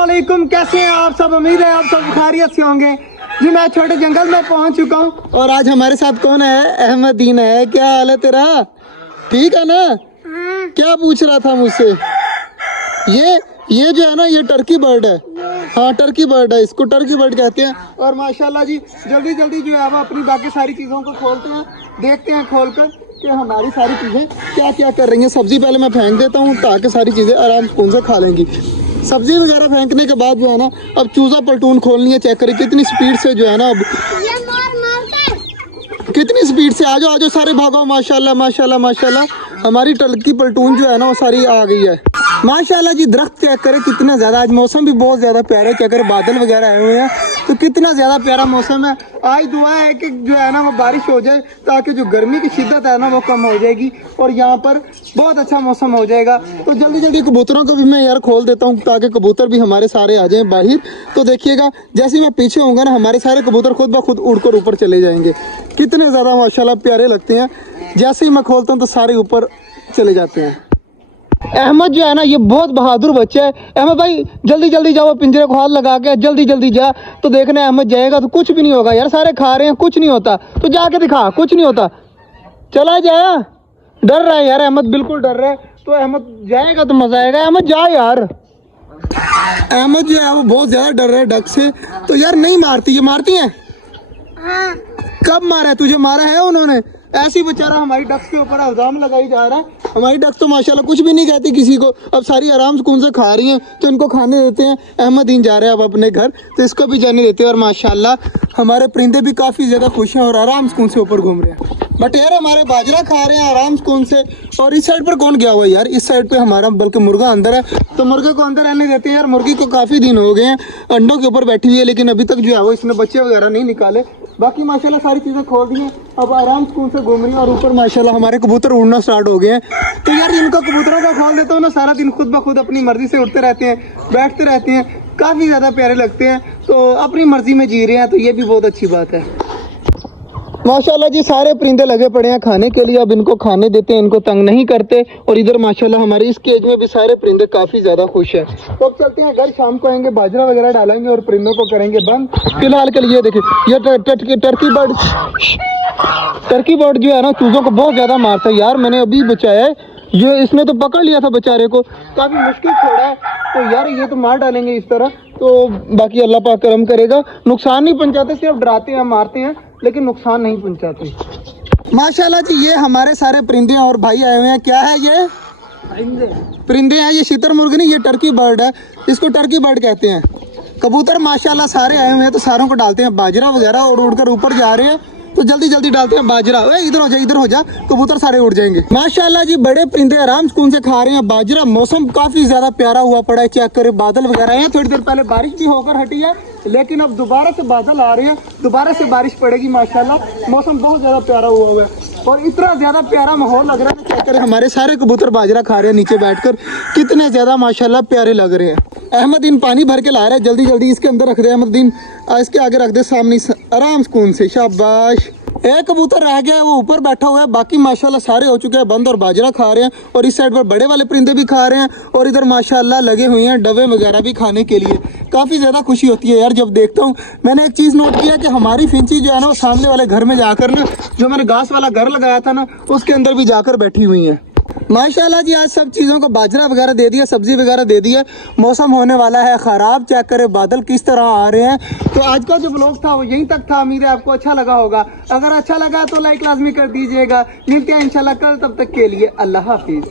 अस्सलामुअलैकुम, कैसे हैं आप सब। उम्मीद है आप सब खैरियत से होंगे जी। मैं छोटे जंगल में पहुंच चुका हूं और आज हमारे साथ कौन है? अहमदीन है। क्या हाल है तेरा? ठीक है ना? क्या पूछ रहा था मुझसे? ये जो है ना, ये टर्की बर्ड है। हाँ, टर्की बर्ड है, इसको टर्की बर्ड कहते हैं। और माशाल्लाह जी जल्दी जल्दी जो है वो अपनी बाकी सारी चीज़ों को खोलते हैं, देखते हैं खोल कर कि हमारी सारी चीज़ें क्या क्या कर रही हैं। सब्ज़ी पहले मैं फेंक देता हूँ ताकि सारी चीज़ें आराम सुकून से खा लेंगी। सब्ज़ी वगैरह फेंकने के बाद जो है ना, अब चूज़ा पलटून खोलनी है। चेक करें कितनी स्पीड से जो है ना, अब कितनी स्पीड से। आ जाओ सारे भागो। माशाल्लाह माशाल्लाह माशाल्लाह हमारी टर्की पलटून जो है ना वो सारी आ गई है। माशाल्लाह जी दरख्त चेक करें कितना ज़्यादा, आज मौसम भी बहुत ज़्यादा प्यारा है। चेक करें बादल वगैरह आए हुए हैं तो कितना ज़्यादा प्यारा मौसम है। आज दुआ है कि जो है ना वो बारिश हो जाए ताकि जो गर्मी की शिद्दत है ना वो कम हो जाएगी और यहाँ पर बहुत अच्छा मौसम हो जाएगा। तो जल्दी जल्दी कबूतरों को भी मैं यार खोल देता हूँ ताकि कबूतर भी हमारे सारे आ जाएं बाहर। तो देखिएगा जैसे ही मैं पीछे होऊंगा ना, हमारे सारे कबूतर खुद ब खुद उड़कर ऊपर चले जाएंगे। कितने ज़्यादा माशाल्लाह प्यारे लगते हैं। जैसे ही मैं खोलता हूँ तो सारे ऊपर चले जाते हैं। अहमद जो है ना ये बहुत बहादुर बच्चा है। अहमद भाई जल्दी जल्दी जाओ, पिंजरे को हाथ लगा के जल्दी जल्दी जा। तो देखना अहमद जाएगा तो कुछ भी नहीं होगा यार, सारे खा रहे हैं कुछ नहीं होता। तो जाके दिखा कुछ नहीं होता। चला जाया, डर रहा है यार अहमद, बिल्कुल डर रहा है। तो अहमद जाएगा तो मजा आएगा। अहमद जा यार। अहमद जो है वो बहुत ज्यादा डर रहा है डक से। तो यार नहीं मारती, ये मारती है। कब मारा है तुझे? मारा है उन्होंने? ऐसी बेचारा हमारी डक्स के ऊपर इल्जाम लगाई जा रहा है। हमारी डक्स तो माशाल्लाह कुछ भी नहीं कहती किसी को। अब सारी आराम सुकून से खा रही हैं तो इनको खाने देते हैं। अहमदीन जा रहे हैं अब अपने घर तो इसको भी जाने देते हैं। और माशाल्लाह हमारे परिंदे भी काफ़ी ज़्यादा खुश हैं और आराम सुकून से ऊपर घूम रहे हैं। बट यार हमारे बाजरा खा रहे हैं आराम सुकून से। और इस साइड पर कौन गया हुआ है यार? इस साइड पे हमारा बल्कि मुर्गा अंदर है तो मुर्गे को अंदर रहने देते हैं यार। मुर्गी को काफ़ी दिन हो गए हैं अंडों के ऊपर बैठी हुई है, लेकिन अभी तक जो है वो इसने बच्चे वगैरह नहीं निकाले। बाकी माशाल्लाह सारी चीज़ें खोल दी हैं, अब आराम सुकून से घूम रही हैं। और ऊपर माशाल्लाह हमारे कबूतर उड़ना स्टार्ट हो गए हैं। तो यार इनको कबूतरों का खोल देता हूँ ना, सारा दिन खुद ब खुद अपनी मर्जी से उड़ते रहते हैं, बैठते रहते हैं, काफ़ी ज़्यादा प्यारे लगते हैं। तो अपनी मर्जी में जी रहे हैं तो ये भी बहुत अच्छी बात है। माशाल्लाह जी सारे परिंदे लगे पड़े हैं खाने के लिए। अब इनको खाने देते हैं, इनको तंग नहीं करते। और इधर माशाल्लाह हमारे इस केज में भी सारे परिंदे काफ़ी ज़्यादा खुश हैं। तो अब चलते हैं घर, शाम को आएंगे, बाजरा वगैरह डालेंगे और परिंदों को करेंगे बंद। फिलहाल के लिए देखिए ये टर्की बर्ड जो है ना चूज़ों को बहुत ज़्यादा मारता है यार। मैंने अभी बचाया है, ये इसने तो पकड़ लिया था बेचारे को, काफ़ी मुश्किल छोड़ा है। तो यार ये तो मार डालेंगे इस तरह। तो बाकी अल्लाह पाक करम करेगा, नुकसान नहीं पहुंचाते, सिर्फ डराते हैं मारते हैं लेकिन नुकसान नहीं पहुंचाते। माशाल्लाह जी ये हमारे सारे परिंदे और भाई आए हुए हैं। क्या है ये? परिंदे हैं। ये शुतुरमुर्ग नहीं, ये टर्की बर्ड है, इसको टर्की बर्ड कहते हैं। कबूतर माशाल्लाह सारे आए हुए हैं तो सारों को डालते हैं बाजरा वगैरह और उड़कर ऊपर जा रहे हैं तो जल्दी जल्दी डालते हैं बाजरा। इधर हो जा कबूतर सारे उड़ जाएंगे। माशाल्लाह जी बड़े परिंदे आराम सुकून से खा रहे हैं बाजरा। मौसम काफी ज्यादा प्यारा हुआ पड़ा है। चेक करें बादल वगैरह हैं। थोड़ी देर पहले बारिश भी होकर हटी है लेकिन अब दोबारा से बादल आ रहे हैं, दोबारा से बारिश पड़ेगी। माशाल्लाह मौसम बहुत ज्यादा प्यारा हुआ है और इतना ज्यादा प्यारा माहौल लग रहा है। चेक करें हमारे सारे कबूतर बाजरा खा रहे हैं नीचे बैठकर, कितने ज्यादा माशाल्लाह प्यारे लग रहे हैं। अहमदीन पानी भर के ला रहा है, जल्दी जल्दी इसके अंदर रख दे अहमदीन, इसके आगे रख दे सामने, आराम सुकून से। शाबाश। एक कबूतर रह गया है, वो ऊपर बैठा हुआ है। बाकी माशाल्लाह सारे हो चुके हैं बंद और बाजरा खा रहे हैं। और इस साइड पर बड़े वाले परिंदे भी खा रहे हैं और इधर माशाल्लाह लगे हुए हैं डवे वगैरह भी खाने के लिए। काफ़ी ज़्यादा खुशी होती है यार जब देखता हूँ। मैंने एक चीज़ नोट किया कि हमारी फिंची जो है ना वो सामने वाले घर में जाकर ना, जो मैंने घास वाला घर लगाया था ना, उसके अंदर भी जाकर बैठी हुई हैं। माशाल्लाह जी आज सब चीज़ों को बाजरा वगैरह दे दिया, सब्जी वगैरह दे दिया। मौसम होने वाला है ख़राब। चेक करें बादल किस तरह आ रहे हैं। तो आज का जो ब्लॉग था वो यहीं तक था। उम्मीद है आपको अच्छा लगा होगा। अगर अच्छा लगा तो लाइक लाजमी कर दीजिएगा। मिलते हैं इंशाल्लाह कल, तब तक के लिए अल्लाह हाफिज़।